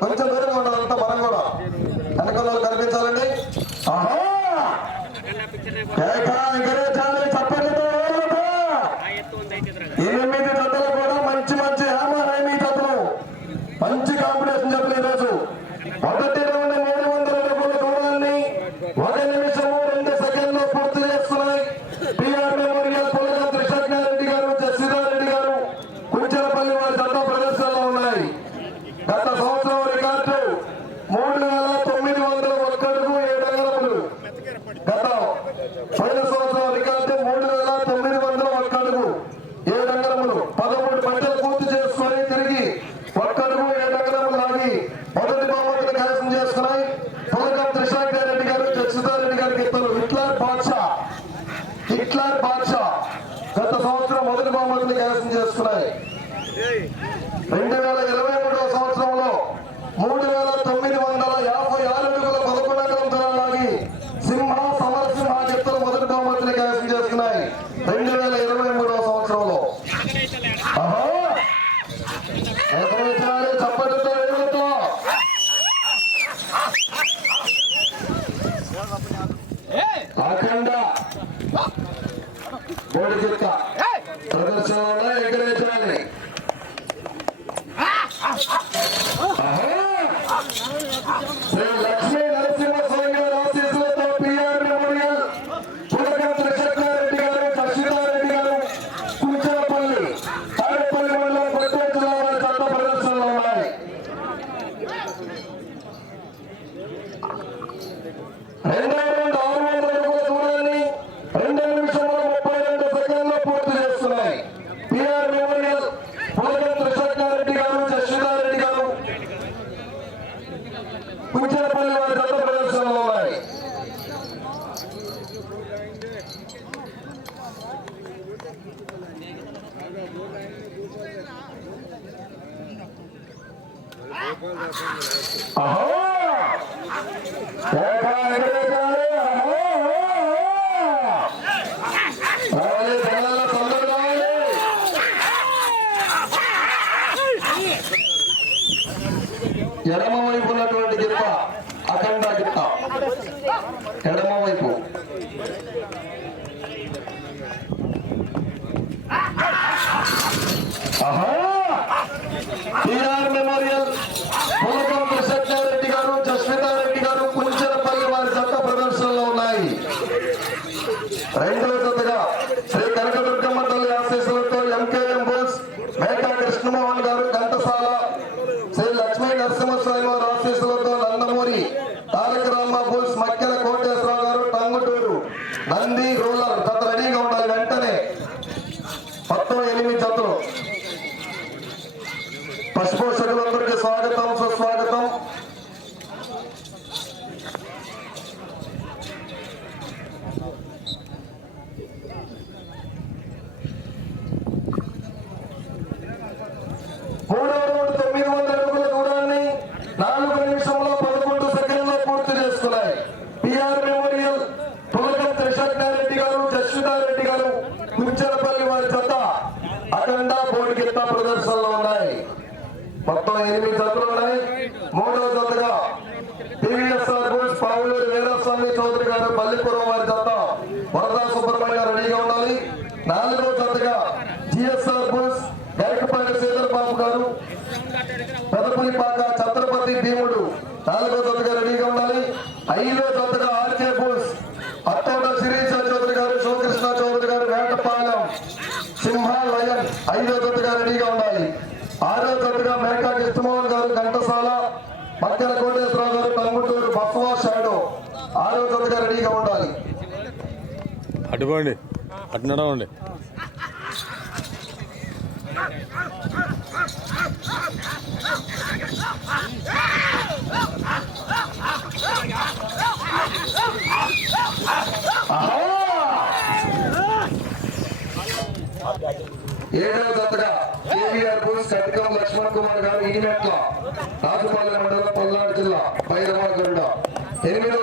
కొంచెం ఎడమ వైపు ఉన్నటువంటి గిత్త అఖండ గిత్త ఎడమ వైపు అటు నడవండి ఏడవ దత్తగా కేవీఆర్ పురుష్ కట్కం లక్ష్మణ్ కుమార్ గారు ఇనిమెట్ల రాజుపాలెం మండలం పల్నాడు జిల్లా భైరవ ఎనిమిదవ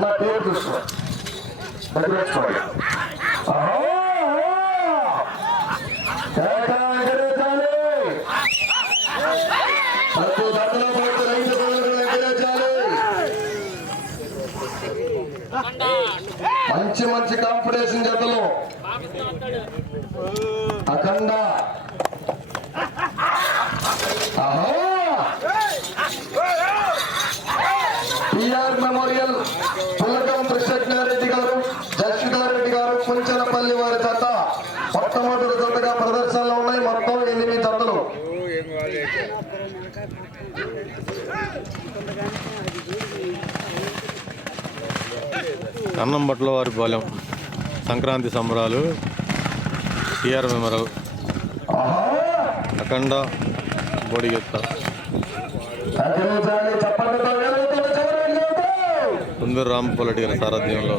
Matheus do Sul. Matheus do Sul. కన్నం బట్ల వారి బలం సంక్రాంతి సంబరాలు టిఆర్ మెమరల్ అఖండ బొడి యొక్క సుందర రామ్ పొలటి గారి సారథ్యంలో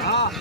ఆహా!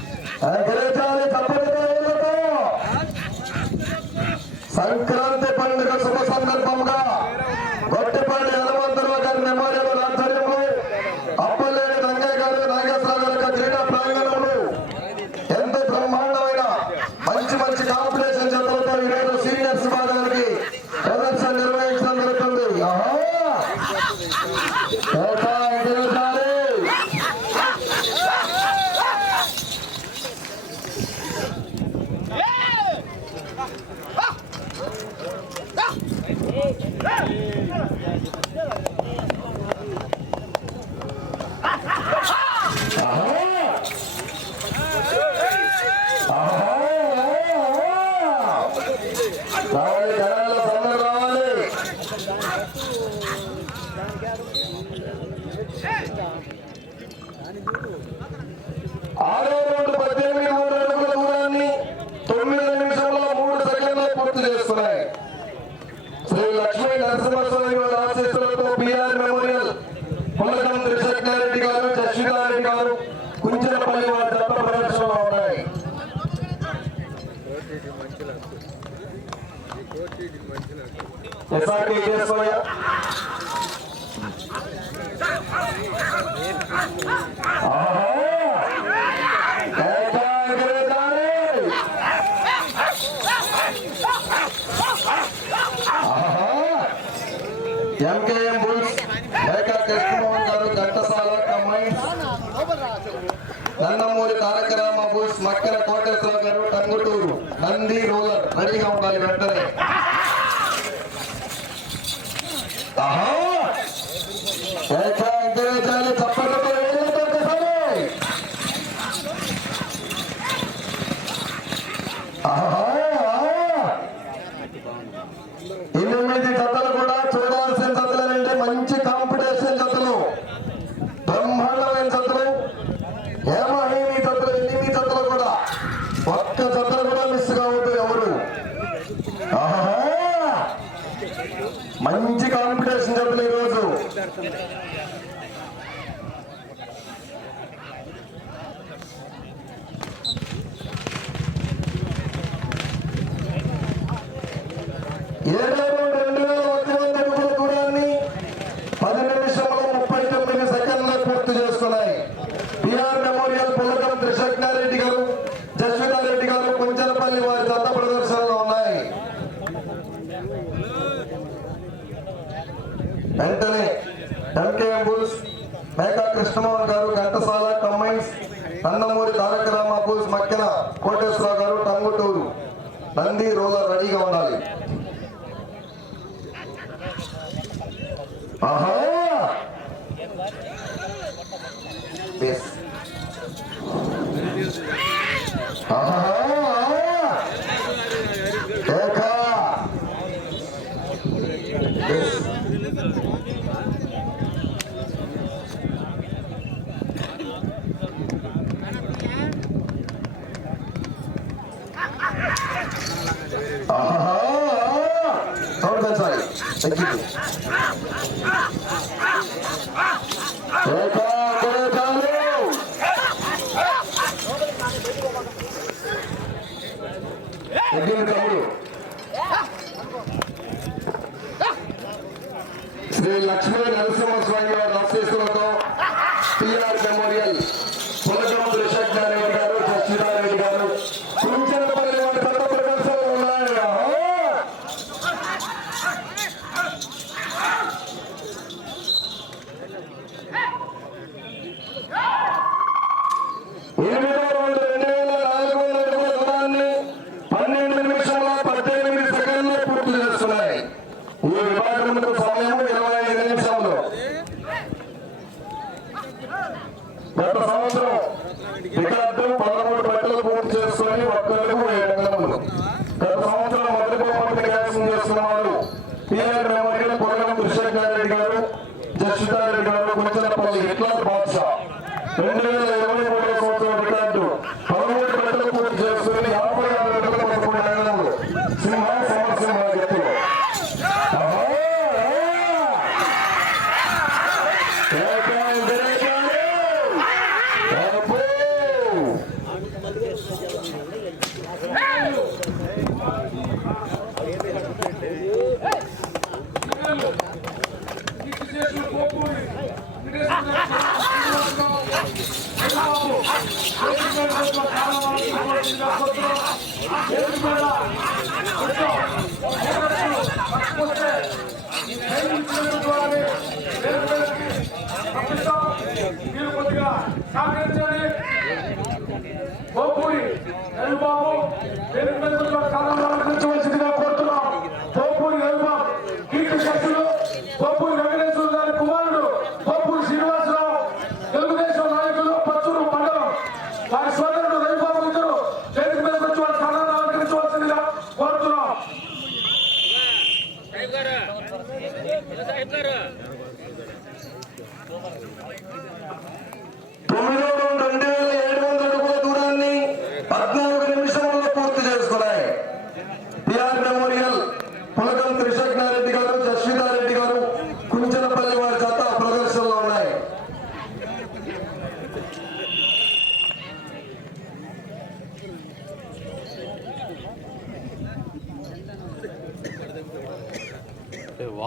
Ei, ei, ei. వెంకటరామ పూల్స్ మక్కెల కోటేశ్వర గారు టంగుటూరు. నంది రోలర్ రెడీగా ఉండాలి. ఆహా. ముగ్గురు తమ్ముడు? శ్రీ లక్ష్మణ్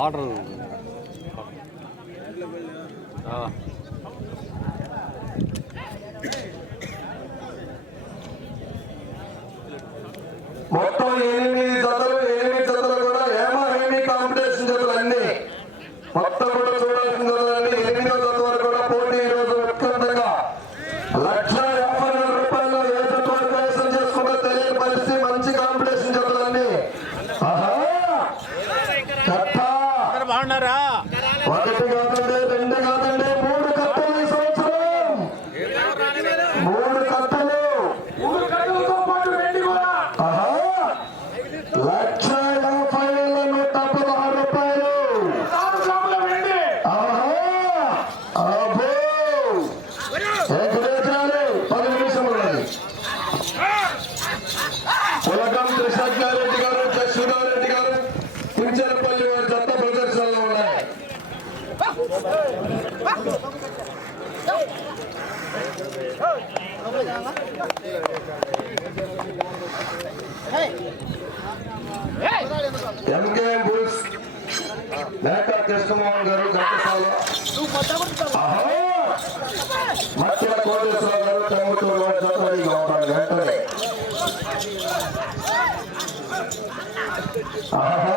ஆர்டர் మట్టిన కోటేశ్వర గారు తమ్ముడు జతమని కావడం వెంటనే ఆహా!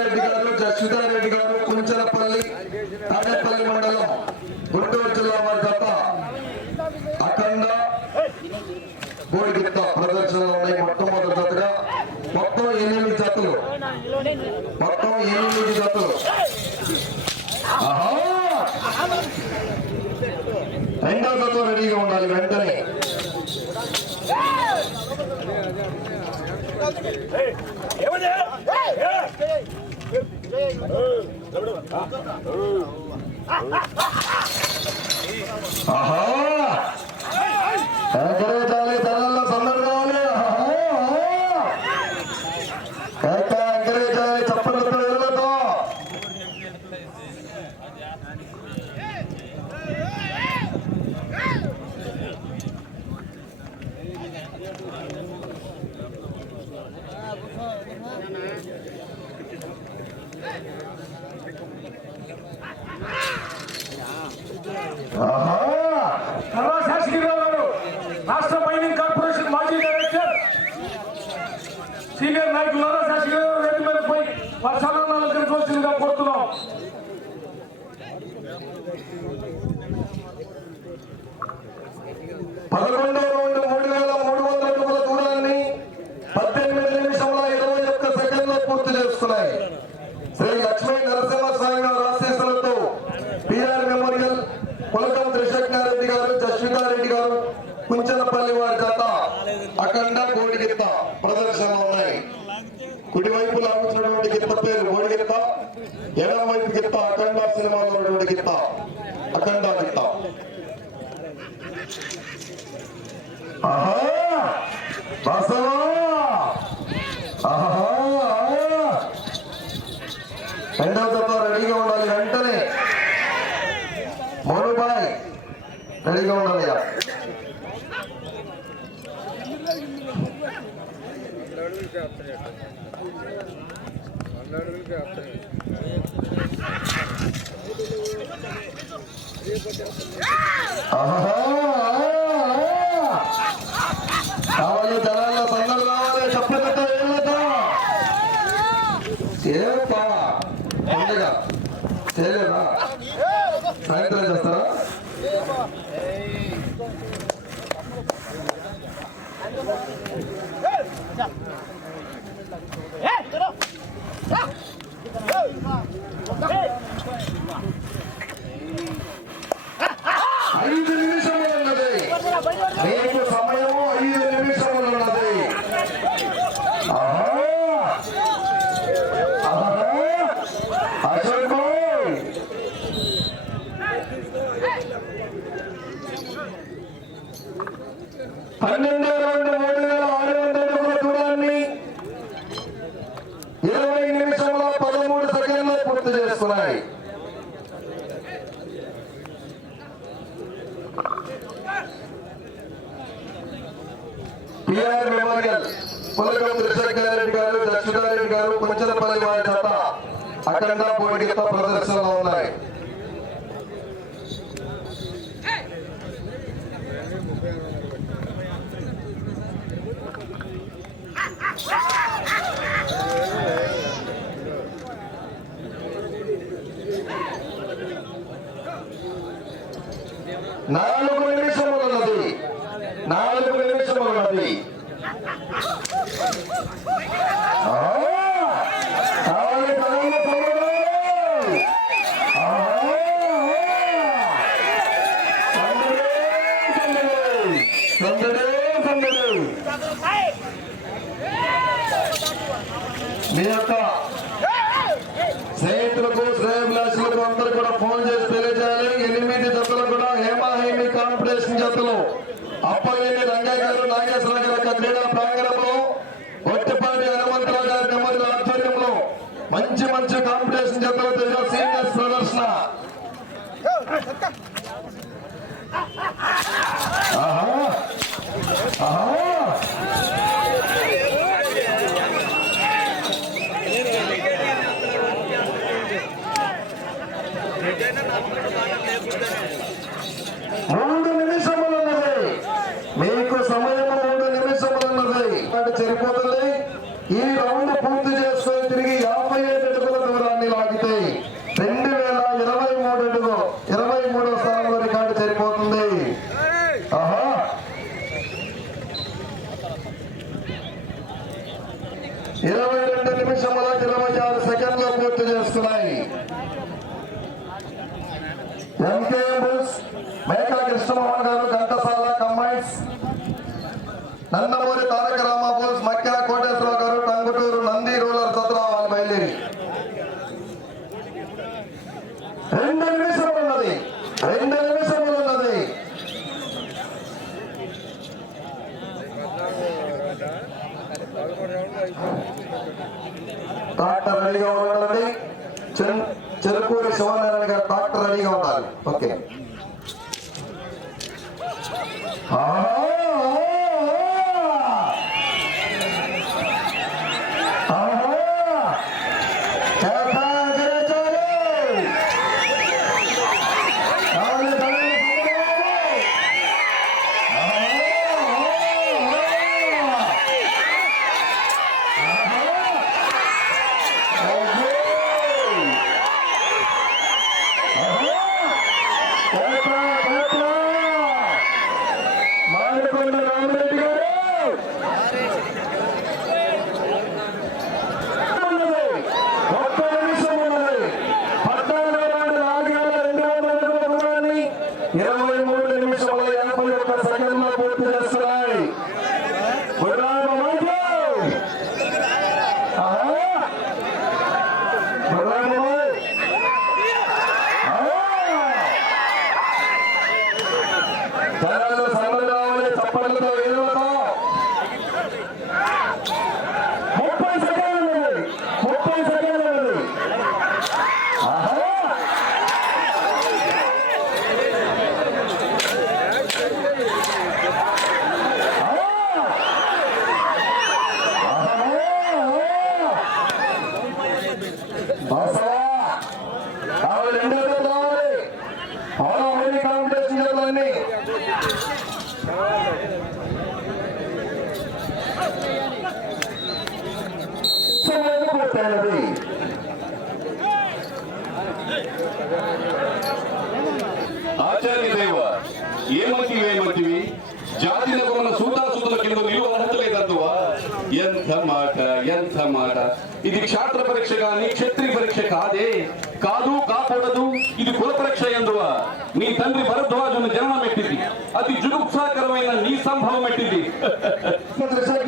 ఆహా! తన తరగతి తన రెడీగా ఉండాలయ్యా ఆహా ஐந்து நிமிஷம் உள்ளது. అధిక ప్రదర్శన జతలు జరిగిన సీనియర్స్ ప్రదర్శన. ఎంకేఎంస్ మేకల కృష్ణమోహన్ గారు ఘంటసాల కమ్మైన్స్ నందమూరి falta de ఇది క్షాత్ర పరీక్ష కానీ క్షత్రి పరీక్ష కాదే. కాదు కాకూడదు. ఇది కుల పరీక్ష ఎందువ? నీ తండ్రి భరద్వాజును జన్మమెట్టింది అతి జుగుప్సాకరమైన నీ సంభవం ఎట్టింది?